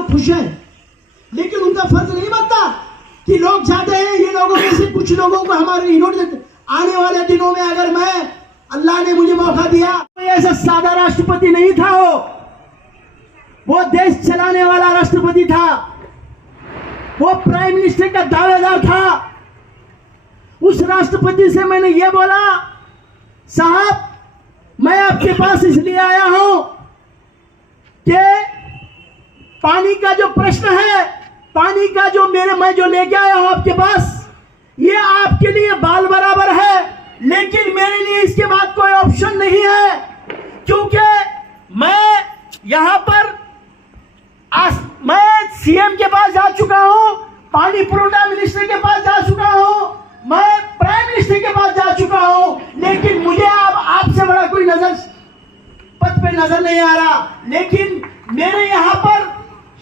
लोग खुश हैं, लेकिन उनका फर्ज नहीं बनता कि लोग जाते हैं, ये लोगों में से कुछ लोगों को हमारे इन्होंने देते। आने वाले दिनों में अगर मैं, अल्लाह ने मुझे मौका दिया, कोई ऐसा सादा राष्ट्रपति नहीं था, वो देश चलाने वाला राष्ट्रपति था, वो प्राइम मिनिस्टर का दावेदार था। उस राष्ट्रपति से मैंने ये बोला, साहब मैं आपके पास इसलिए आया हूं कि पानी का जो प्रश्न है, पानी का जो मैं जो लेके आया हूं आपके पास, ये आपके लिए बाल बराबर है, लेकिन मेरे लिए इसके बाद कोई ऑप्शन नहीं है, क्योंकि मैं यहां पर मैं सीएम के पास जा चुका हूं, पानी पुरोटा मिनिस्टर के पास जा चुका हूं, मैं प्राइम मिनिस्टर के पास जा चुका हूं, लेकिन मुझे आपसे बड़ा कोई पद पे नजर नहीं आ रहा। लेकिन मेरे यहाँ पर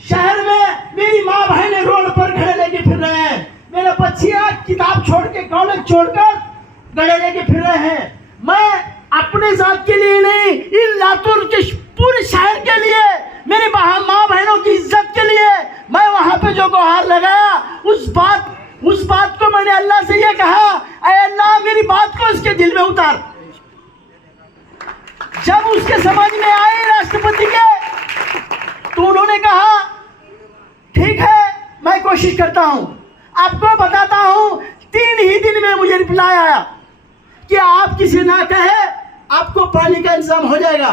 शहर में मेरी माँ बहनें रोड पर खड़े लेके फिर रहे हैं, मेरे बच्चियां किताब छोड़ के, कॉलेज छोड़कर गड़े लेके फिर रहे हैं। मैं अपने जात के लिए नहीं, इन लातूर के पूरे शहर के लिए, मेरी माँ बहनों की इज्जत के लिए मैं वहां पे जो गुहार लगाया, उस बात को मैंने अल्लाह से ये कहा, ऐ अल्लाह मेरी बात को उसके दिल में उतार। जब उसके समझ में आई राष्ट्रपति के, तो उन्होंने कहा ठीक है मैं कोशिश करता हूं, आपको बताता हूं। 3 ही दिन में मुझे रिप्लाई आया कि आप किसी ना कहे, आपको पानी का इंतजाम हो जाएगा।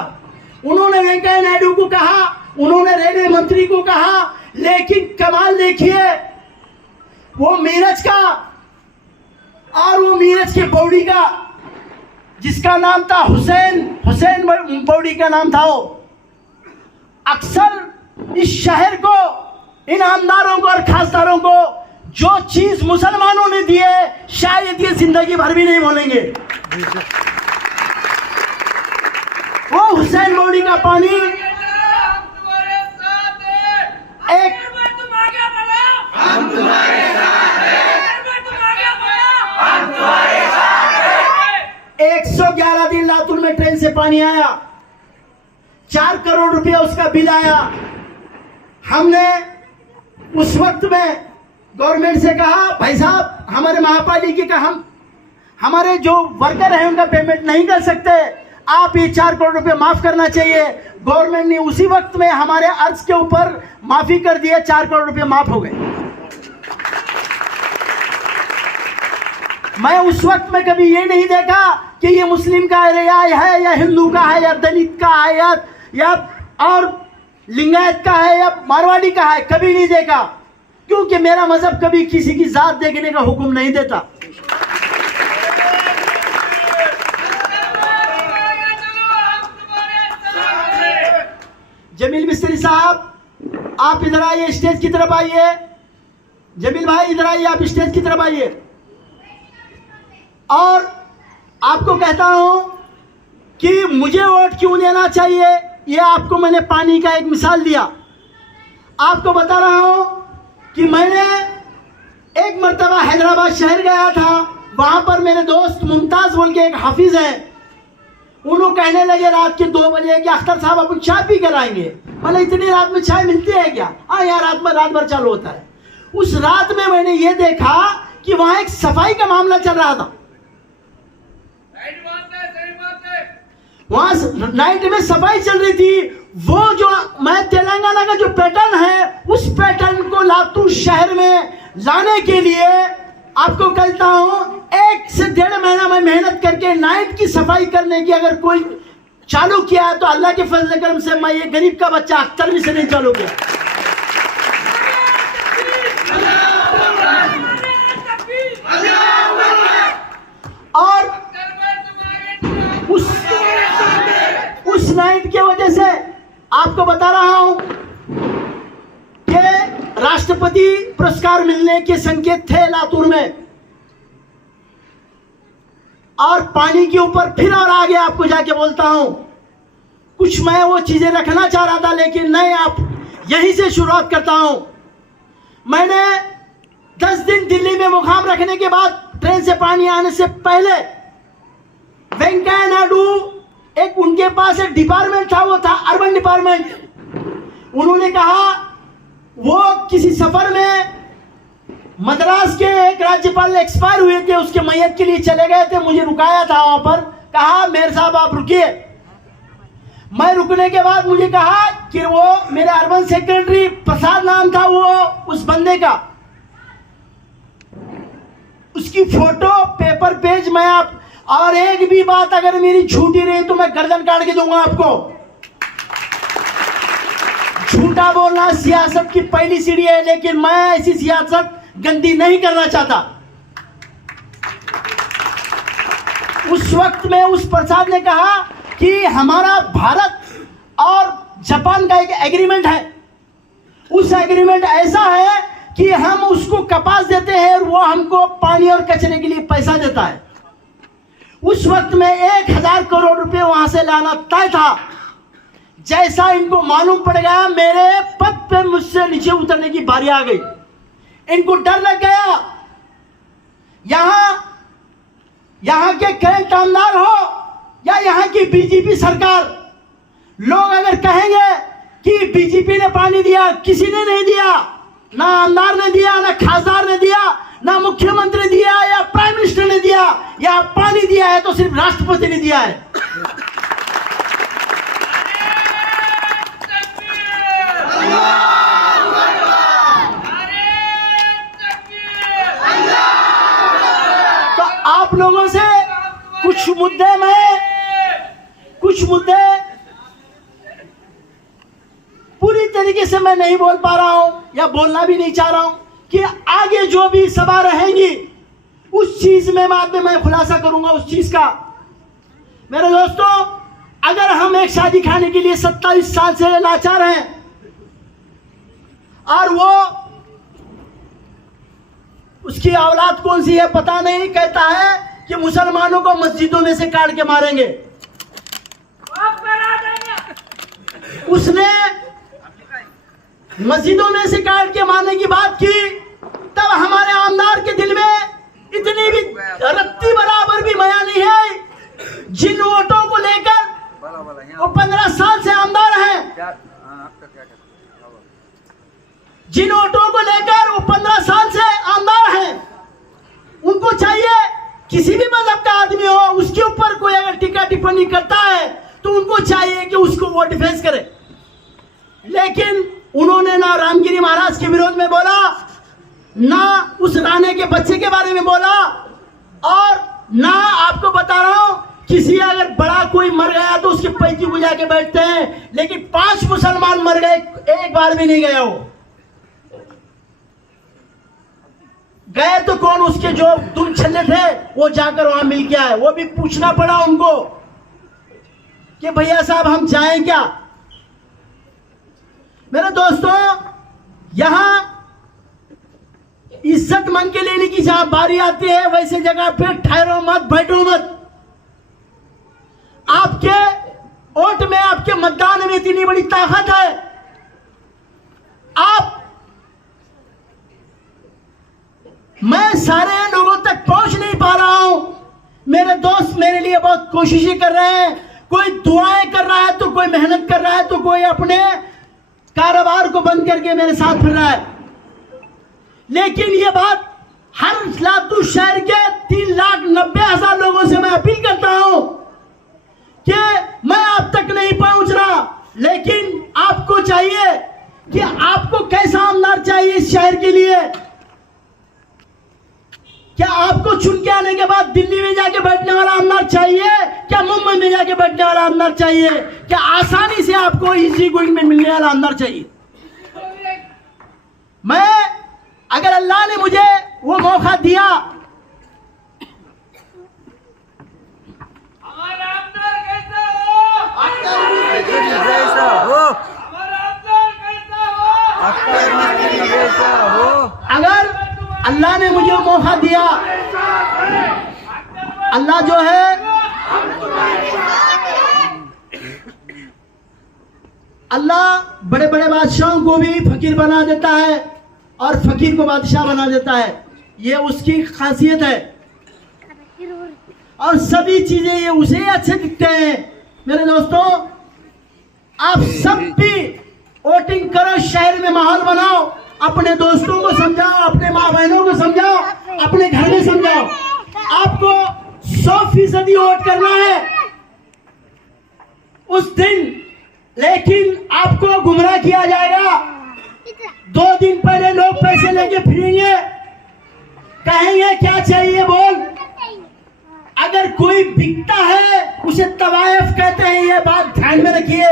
उन्होंने वेंकैया नायडू को कहा, उन्होंने रेलवे मंत्री को कहा, लेकिन कमाल देखिए, वो मीरज का और वो मीरज के बौड़ी का, जिसका नाम था हुसैन बौड़ी का नाम था, वो अक्सर इस शहर को, इन आमदारों को और खासदारों को जो चीज मुसलमानों ने दी है, शायद ये जिंदगी भर भी नहीं भूलेंगे। वो हुसैन बौड़ी का पानी एक 111 दिन लातूर में ट्रेन से पानी आया, 4 करोड़ रुपया उसका बिल आया। हमने उस वक्त में गवर्नमेंट से कहा, भाई साहब हमारे महापालिका का हमारे जो वर्कर हैं उनका पेमेंट नहीं कर सकते, आप ये 4 करोड़ रुपए माफ करना चाहिए। गवर्नमेंट ने उसी वक्त में हमारे अर्ज के ऊपर माफी कर दिया, 4 करोड़ रुपए माफ हो गए। मैं उस वक्त में कभी ये नहीं देखा कि ये मुस्लिम का रियाय है या हिंदू का है या दलित का है या और लिंगायत का है या मारवाड़ी का है, कभी नहीं देखा, क्योंकि मेरा मजहब कभी किसी की जात देखने का हुक्म नहीं देता। जमील मिस्त्री साहब आप इधर आइए, स्टेज की तरफ आइए। जमील भाई इधर आइए, आप स्टेज की तरफ आइए। और आपको कहता हूं कि मुझे वोट क्यों देना चाहिए, ये आपको मैंने पानी का एक मिसाल दिया। आपको बता रहा हूं कि मैंने एक मर्तबा हैदराबाद शहर गया था, वहां पर मेरे दोस्त मुमताज बोल के एक हाफिज है, उन्होंने कहने लगे रात के 2 बजे कि अख्तर साहब अपन चाय पी कर आएंगे। मतलब इतनी रात में चाय मिलती है क्या? हाँ यार, रात भर चालू होता है। उस रात में मैंने ये देखा कि वहां एक सफाई का मामला चल रहा था, वहां नाइट में सफाई चल रही थी। वो जो मैं तेलंगाना का जो पैटर्न है, उस पैटर्न को लातूर शहर में लाने के लिए आपको कहता हूं 1 से 1.5 महीना मैं मेहनत करके नाइट की सफाई करने की अगर कोई चालू किया है, तो अल्लाह के फजल करम से मैं ये गरीब का बच्चा अख्तर भी से नहीं चालू किया। और उस नाइट की वजह से आपको बता रहा हूं कि राष्ट्रपति पुरस्कार मिलने के संकेत थे लातूर में। और पानी के ऊपर फिर और आगे आपको जाके बोलता हूं, कुछ मैं वो चीजें रखना चाह रहा था, लेकिन नहीं, आप यहीं से शुरुआत करता हूं। मैंने 10 दिन दिल्ली में मुकाम रखने के बाद, ट्रेन से पानी आने से पहले, वेंकैया नायडू एक उनके पास एक डिपार्टमेंट था, वो था अर्बन डिपार्टमेंट। उन्होंने कहा वो किसी सफर में मद्रास के एक राज्यपाल एक्सपायर हुए थे, उसके मैयत के लिए चले गए थे। मुझे रुकाया था वहां पर, कहा मेयर साहब आप रुकिए। मैं रुकने के बाद मुझे कहा कि वो मेरे अर्बन सेक्रेटरी प्रसाद नाम था वो उस बंदे का, उसकी फोटो पेपर पेज मैं आप, और एक भी बात अगर मेरी झूठी रही तो मैं गर्दन काट के दूंगा आपको। झूठा बोलना सियासत की पहली सीढ़ी है, लेकिन मैं ऐसी सियासत गंदी नहीं करना चाहता। उस वक्त में उस प्रसाद ने कहा कि हमारा भारत और जापान का एक एग्रीमेंट है, उस एग्रीमेंट ऐसा है कि हम उसको कपास देते हैं और वो हमको पानी और कचरे के लिए पैसा देता है। उस वक्त में 1000 करोड़ रुपए वहां से लाना तय था। जैसा इनको मालूम पड़ गया मेरे पद पे मुझसे नीचे उतरने की बारी आ गई, इनको डर लग गया। यहां के करंट आमदार हो या यहां की बीजेपी सरकार, लोग अगर कहेंगे कि बीजेपी ने पानी दिया, किसी ने नहीं दिया, ना आमदार ने दिया, ना खासदार ने दिया, ना मुख्यमंत्री दिया या प्राइम मिनिस्टर ने दिया, या पानी दिया है तो सिर्फ राष्ट्रपति ने दिया है। तो आप लोगों से कुछ मुद्दे पूरी तरीके से मैं नहीं बोल पा रहा हूं या बोलना भी नहीं चाह रहा हूं कि आगे जो भी सभा रहेंगी उस चीज में बाद में मैं खुलासा करूंगा उस चीज का। मेरे दोस्तों, अगर हम एक शादी खाने के लिए 27 साल से लाचार हैं और वो उसकी औलाद कौन सी है पता नहीं, कहता है कि मुसलमानों को मस्जिदों में से काट के मारेंगे। उसने मस्जिदों में से काट के मारने की बात की, तब हमारे आमदार के दिल में इतनी भी रत्ती बराबर भी माया नहीं है। जिन वोटों को लेकर वो 15 साल से आमदार हैं, जिन वोटों को लेकर वो 15 साल से आमदार हैं, उनको चाहिए किसी भी मजहब का आदमी हो, उसके ऊपर कोई अगर टीका टिप्पणी करता है तो उनको चाहिए कि उसको वो डिफेंस करे। लेकिन उन्होंने ना रामगिरी महाराज के विरोध में बोला, ना उस राणे के बच्चे के बारे में बोला, और ना आपको बता रहा हूं किसी अगर बड़ा कोई मर गया तो उसके पैती को जाके बैठते हैं, लेकिन 5 मुसलमान मर गए, एक बार भी नहीं गया। वो गए तो कौन, उसके जो दुम छल्ले थे वो जाकर वहां मिल गया है। वो भी पूछना पड़ा उनको कि भैया साहब हम जाएं क्या। मेरे दोस्तों, यहां इज्जत मन के लेने की जहां बारी आती है वैसे जगह पे ठहरो मत, बैठो मत। आपके वोट में, आपके मतदान में इतनी बड़ी ताकत है। मैं सारे लोगों तक पहुंच नहीं पा रहा हूं। मेरे दोस्त मेरे लिए बहुत कोशिशें कर रहे हैं, कोई दुआएं कर रहा है तो कोई मेहनत कर रहा है तो कोई अपने कारोबार को बंद करके मेरे साथ फिर रहा है। लेकिन ये बात हर लातूर शहर के 3,90,000 लोगों से मैं अपील करता हूं कि मैं आप तक नहीं पहुंच रहा, लेकिन आपको चाहिए कि आपको कैसा आमदार चाहिए इस शहर के लिए। क्या आपको चुन के आने के बाद दिल्ली में जाके बैठने वाला आमदार चाहिए, क्या मुंबई में जाके बैठने वाला आमदार चाहिए, क्या आसानी से आपको इजी गोइंग में मिलने वाला आमदार चाहिए। मैं, अगर अल्लाह ने मुझे वो मौका दिया, हमारा आमदार कैसा हो, अगर अल्लाह ने मुझे मौका दिया, अल्लाह जो है, अल्लाह बड़े बड़े बादशाहों को भी फकीर बना देता है और फकीर को बादशाह बना देता है। ये उसकी खासियत है और सभी चीजें ये उसे अच्छे दिखते हैं। मेरे दोस्तों, आप सब भी वोटिंग करो, शहर में माहौल बनाओ, अपने दोस्तों को समझाओ, अपने माँ बहनों को समझाओ, अपने घर में समझाओ। आपको 100% वोट करना है उस दिन, लेकिन आपको गुमराह किया जाएगा। 2 दिन पहले लोग पैसे लेके फिरेंगे, कहेंगे क्या चाहिए बोल। अगर कोई बिकता है उसे तवायफ कहते हैं, ये बात ध्यान में रखिए।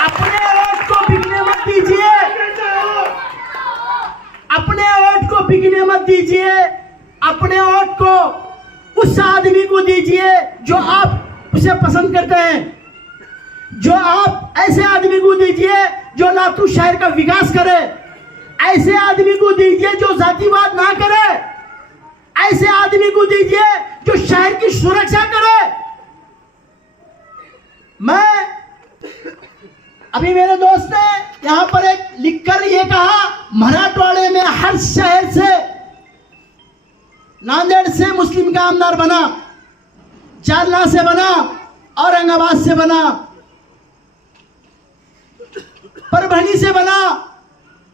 अपने वोट को बिकने मत दीजिए, अपने वोट को बिकने मत दीजिए। अपने वोट को उस आदमी को दीजिए जो आप उसे पसंद करते हैं। जो आप ऐसे आदमी को दीजिए जो लातूर शहर का विकास करे, ऐसे आदमी को दीजिए जो जातिवाद ना करे, ऐसे आदमी को दीजिए जो शहर की सुरक्षा करे। मैं अभी मेरे दोस्त ने यहां पर एक लिखकर ये कहा, मराठवाड़े में हर शहर से, नांदेड़ से मुस्लिम का आमदार बना, जालना से बना, औरंगाबाद से बना, परभणी से बना,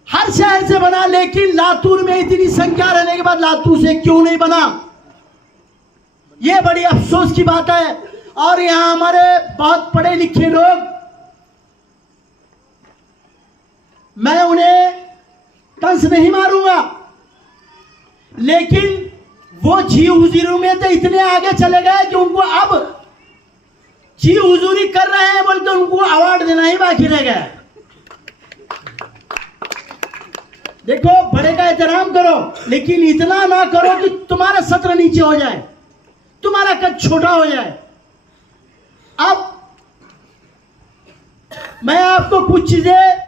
हर शहर से बना, लेकिन लातूर में इतनी संख्या रहने के बाद लातूर से क्यों नहीं बना? यह बड़ी अफसोस की बात है। और यहां हमारे बहुत पढ़े लिखे लोग, मैं उन्हें तंज नहीं मारूंगा, लेकिन वो जी हुजूरी में तो इतने आगे चले गए कि उनको अब जी हुजूरी कर रहे हैं बोलते उनको अवार्ड देना ही बाकी रह गया। देखो, बड़े का एहतराम करो, लेकिन इतना ना करो कि तुम्हारा सत्र नीचे हो जाए, तुम्हारा कद छोटा हो जाए। अब मैं आपको कुछ चीजें